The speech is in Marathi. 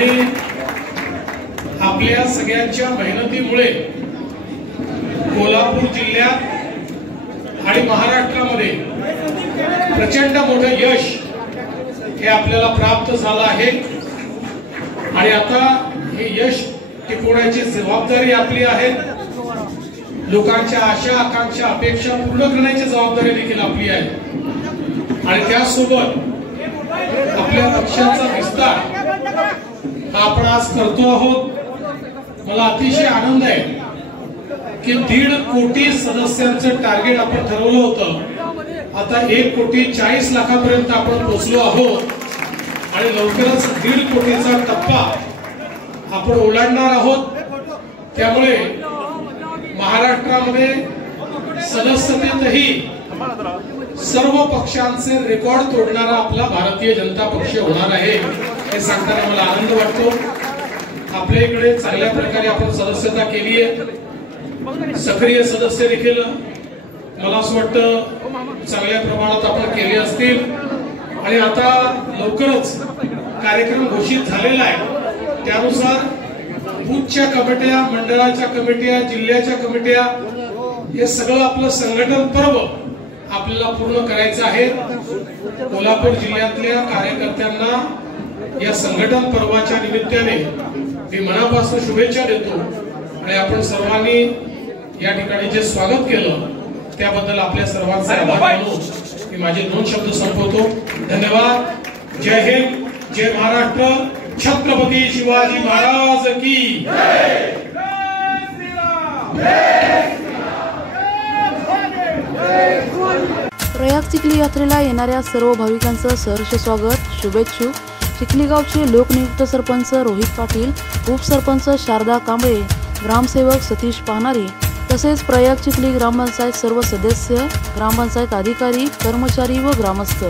आणि आपल्या सगळ्यांच्या मेहनतीमुळे कोल्हापूर जिल्ह्यात आणि महाराष्ट्रामध्ये प्रचंड मोठं यश हे आपल्याला प्राप्त झालं आहे। आणि आता हे यश टिकवण्याची जबाबदारी आपली आहे। लोकांच्या आशा आकांक्षा अपेक्षा पूर्ण करण्याची जबाबदारी देखील आपली आहे। आणि त्यासोबत आपल्या पक्षाचा विस्तार हा आपण आज करतो आहोत। मला अतिशय आनंद आहे की 1.5 कोटी सदस्यांचं टार्गेट आपण ठरवलं होतं, आता 1,40,00,000 लाखापर्यंत आपण पोहोचलो आहोत आणि लवकरच 1.5 कोटीचा टप्पा आपण ओलांडणार आहोत। त्यामुळे महाराष्ट्रामध्ये सदस्यतेतही सर्व पक्षांचे रेकॉर्ड तोडणारा आपला भारतीय जनता पक्ष होणार आहे हे सांगताना मला आनंद वाटतो। आपल्या इकडे चांगल्या प्रकारे आपण सदस्यता केली आहे। सक्रिय सदस्य देखील मला असं वाटतं चांगल्या प्रमाणात आपण केले असतील आणि आता लवकरच कार्यक्रम घोषित झालेला आहे। त्यानुसार बूथच्या कमिट्या, मंडळाच्या कमिट्या, जिल्ह्याच्या कमिट्या हे सगळं आपलं संघटन पर्व आपल्याला पूर्ण करायचं आहे। कोल्हापूर जिल्ह्यातल्या कार्यकर्त्यांना या संघटन पर्वाच्या निमित्ताने मी मनापासून शुभेच्छा देतो आणि आपण सर्वांनी या ठिकाणी जे स्वागत केलं त्याबद्दल आपल्या सर्वांचा आभार मानून मी माझे 2 शब्द संपवतो। धन्यवाद। जय हिंद, जय महाराष्ट्र, छत्रपती शिवाजी महाराज की जय। प्रयाग चिखली यात्रेला येणाऱ्या सर्व भाविकांचं सहर्ष स्वागत, शुभेच्छुक चिखली गावचे लोकनियुक्त सरपंच रोहित पाटील, उपसरपंच शारदा कांबळे, ग्रामसेवक सतीश पाहणारी तसेच प्रयाग चिखली ग्रामपंचायत सर्व सदस्य, ग्रामपंचायत अधिकारी, कर्मचारी व ग्रामस्थ।